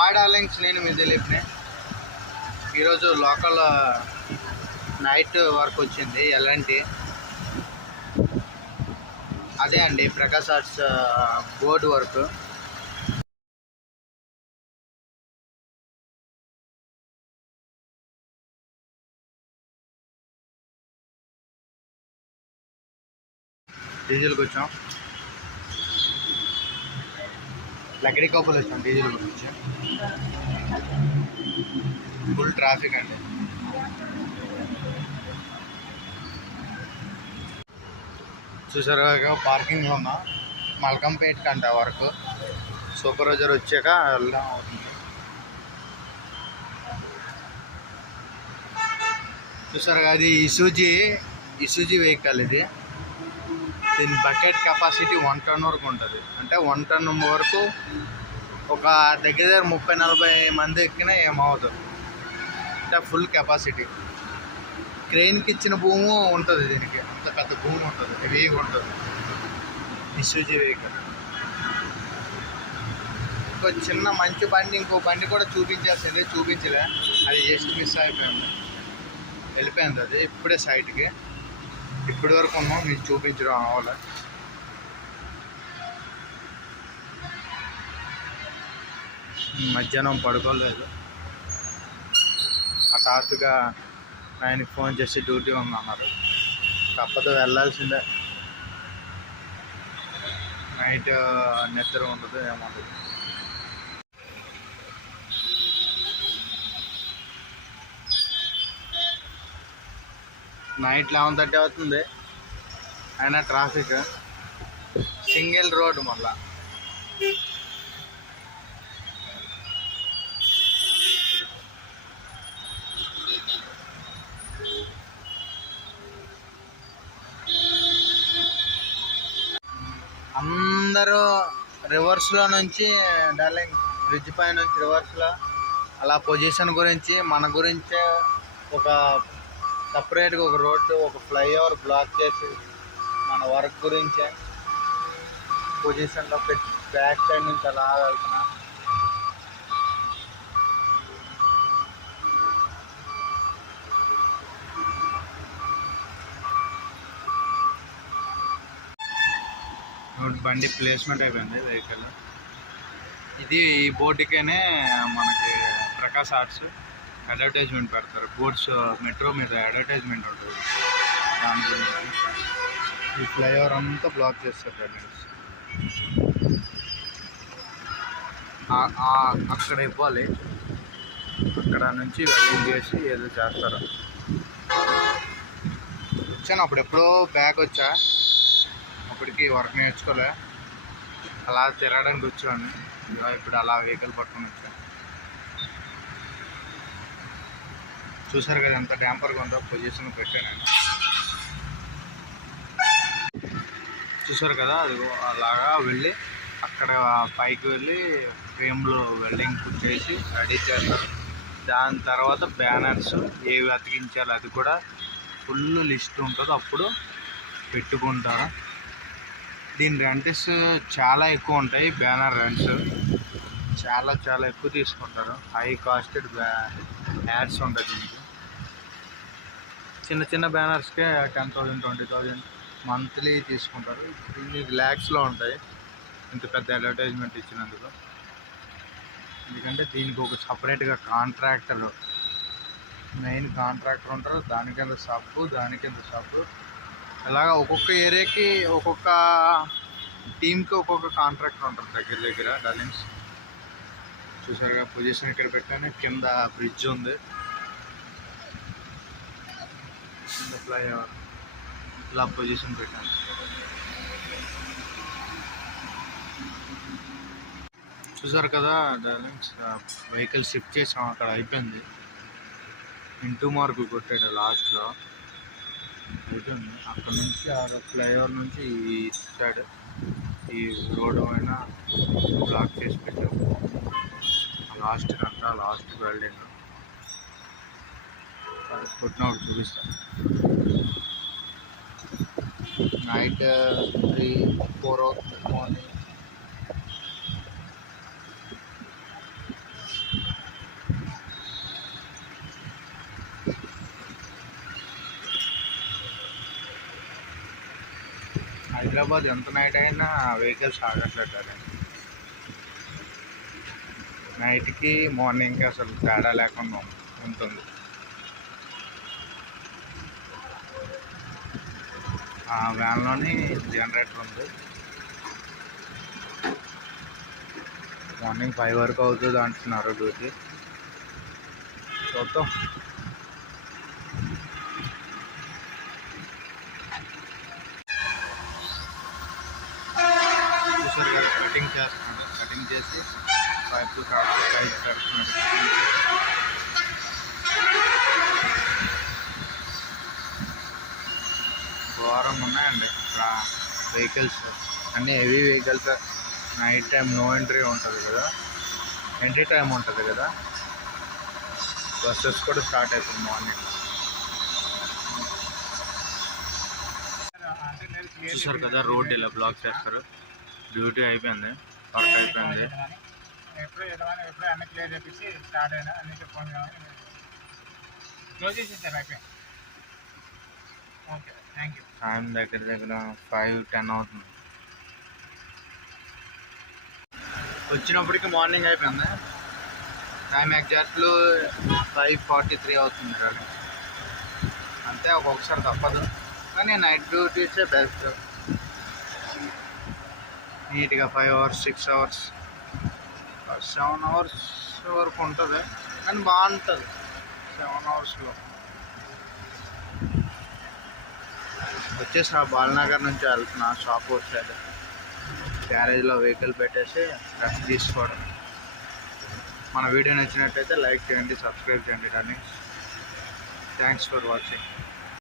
Hi darlings, నేను మీ దిలీప్ని. ఈరోజు local night work వచ్చింది ఎలాంటి అదే అండి ప్రకాష్ ఆర్ట్స్ బోర్డు వర్క్. డీజిల్కి వచ్చాం, లక్కడి కప్పులు వచ్చాం. డీజిల్ గురించి ఫుల్ ట్రాఫిక్ అండి. చూసారుగా పార్కింగ్లో ఉన్నా. మల్కంపేట్కి అంట వర్క్. సూపర్వైజర్ వచ్చాక వెళ్దాం అవుతుంది. చూసారుగా అది ఇసూజీ వెహికల్. ఇది దీని బకెట్ కెపాసిటీ 1 టన్ వరకు ఉంటుంది. అంటే 1 టన్ వరకు ఒక దగ్గర 30-40 మంది ఎక్కినా ఏమవుతుంది. అంటే ఫుల్ కెపాసిటీ. క్రెయిన్కి ఇచ్చిన భూమి ఉంటుంది దీనికి. అంత పెద్ద భూమి ఉంటుంది, హెవీగా ఉంటుంది ఇసూజీ వెహికల్. ఇంకో చిన్న మంచి బండి, ఇంకో బండి కూడా చూపించాల్సింది, చూపించలే. అది జస్ట్ మిస్ అయిపోయింది, వెళ్ళిపోయింది. అది ఇప్పుడే సైట్కి ఇప్పటి వరకు ఉన్నాం, మీకు చూపించడం అవ్వాలి. మధ్యాహ్నం పడుకోలేదు. హఠాత్తుగా ఆయనకి ఫోన్ చేసి డ్యూటీ ఉందన్నారు. తప్పదు, వెళ్ళాల్సిందే. నైట్ నిద్ర ఉండదు, ఏముండదు. నైట్ 11:30 అవుతుంది, అయినా ట్రాఫిక్. సింగిల్ రోడ్ మళ్ళా. అందరూ రివర్స్లో నుంచి డార్లింగ్ బ్రిడ్జ్ పై నుంచి రివర్స్లో అలా పొజిషన్ గురించి, మన గురించే ఒక సపరేట్గా ఒక రోడ్డు, ఒక ఫ్లైఓవర్ బ్లాక్ చేసి మన వర్క్ గురించే పొజిషన్లో పెట్టి బ్యాక్ సైడ్ నుంచి అలా వెళ్తున్నా. బండి ప్లేస్మెంట్ అయిపోయింది వెహికల్. ఇది ఈ బోర్డుకేనే మనకి ప్రకాష్ ఆర్ట్స్ అడ్వర్టైజ్మెంట్ పెడతారు. బోర్డ్స్ మెట్రో మీద అడ్వర్టైజ్మెంట్ ఉంటుంది దాని గురించి. ఈ ఫ్లైఓవర్ అంతా బ్లాక్ చేస్తారు. అక్కడ ఇవ్వాలి, అక్కడ నుంచి వెల్డింగ్ చేసి ఏదో చేస్తారు. వచ్చాను అప్పుడెప్పుడో బ్యాక్ వచ్చా, అప్పటికి వర్క్ నేర్చుకోలే. అలా తిరగడానికి వచ్చాను. ఇప్పుడు అలా వెహికల్ పట్టుకొని వచ్చాను. చూసారు కదా ఎంత డ్యాంపర్గా ఉందో, పొజిషన్ పెట్టాను. చూసారు కదా, అది అలాగా వెళ్ళి అక్కడ పైకి వెళ్ళి ఫ్రేమ్లో వెల్డింగ్ చేసి రెడీ చేస్తారు. దాని తర్వాత బ్యానర్స్ ఏవి అతికించాలి అది కూడా ఫుల్ లిస్ట్ ఉంటుంది, అప్పుడు పెట్టుకుంటారు. దీని రెంట్స్ చాలా ఎక్కువ ఉంటాయి. బ్యానర్ రెంట్స్ చాలా చాలా ఎక్కువ తీసుకుంటారు. హై కాస్టెడ్ యాడ్స్ ఉంటాయి దీనికి. చిన్న చిన్న బ్యానర్స్కే 10,000 20,000 మంత్లీ తీసుకుంటారు. దీనికి ల్యాక్స్లో ఉంటాయి ఇంత పెద్ద అడ్వర్టైజ్మెంట్ ఇచ్చినందుకు. ఎందుకంటే దీనికి ఒక సపరేట్గా కాంట్రాక్టర్, మెయిన్ కాంట్రాక్టర్ ఉంటారు. దానికింత సబ్బు, దానికింత సబ్బు, అలాగా ఒక్కొక్క ఏరియాకి ఒక్కొక్క టీంకి ఒక్కొక్క కాంట్రాక్టర్ ఉంటారు దగ్గర దగ్గర. డార్లింగ్స్ చూసారుగా పొజిషన్ ఇక్కడ పెట్టాను. కింద బ్రిడ్జ్ ఉంది, కింద ఫ్లైఓవర్, ఇలా పొజిషన్ పెట్టాను. చూసారు కదా డార్లింగ్స్, వెహికల్ షిఫ్ట్ చేసాం. అక్కడ అయిపోయింది, ఇంటూ మార్కు కొట్టాడు లాస్ట్లో, అయిపోయింది. అక్కడ నుంచి ఆ ఫ్లైఓవర్ నుంచి ఈ సైడ్ ఈ రోడ్డు పైన బ్లాక్ చేసి పెట్టాము. లాస్ట్కి అంతా లాస్ట్కి వెల్డింగ్ కొట్టినప్పుడు చూపిస్తాను. నైట్ 3-4 అవుతుంది మార్నింగ్. హైదరాబాద్ ఎంత నైట్ అయినా వెహికల్స్ ఆగట్లేదు అది. నైట్కి మార్నింగ్కి అసలు తేడా లేకుండా ఉంటుంది. ఆ వ్యాన్లోని జనరేటర్ ఉంది. మార్నింగ్ 5 వరకు అవుతుంది అంటున్నారు డ్యూటీ. చూద్దాం. చూసారు కదా, కటింగ్ చేస్తున్నాడు. కటింగ్ చేసి పైపు పెడుతున్నాడు. ఘోరంగా ఉన్నాయండి ఇక్కడ వెహికల్స్. అన్నీ heavy vehicles. Night time no entry ఉంటుంది కదా, ఎంట్రీ టైం ఉంటుంది కదా. బస్సెస్ కూడా స్టార్ట్ అవుతుంది మార్నింగ్. చూసారు కదా, రోడ్ ఇలా బ్లాక్ చేస్తారు. డ్యూటీ అయిపోయింది, వర్క్ అయిపోయింది. ఎప్పుడు అన్ని క్లియర్ చేపించి స్టార్ట్ అయినా అన్ని ఫోన్ క్లోజ్ చేసేసారు. అయిపోయింది. Okay, thank you. టైం దగ్గర 5-10 అవుతుంది. వచ్చినప్పటికి మార్నింగ్ అయిపోయింది. టైం ఎగ్జాక్ట్లు 5:43 అవుతుంది కానీ అంతే. ఒక్కొక్కసారి తప్పదు, కానీ నైట్ డ్యూటీసే బెస్ట్. నీట్గా 5 hours 6 hours 7 hours వరకు ఉంటుంది, కానీ బాగుంటుంది 7 hoursలో. వచ్చేసి ఆ బాలనగర్ నుంచి వెళ్తున్నా షాప్ వచ్చేది. గ్యారేజ్లో వెహికల్ పెట్టేసి రెస్ట్ తీసుకోవడం. మన వీడియో నచ్చినట్టయితే లైక్ చేయండి, సబ్స్క్రైబ్ చేయండి. కానీ థ్యాంక్స్ ఫర్ వాచింగ్.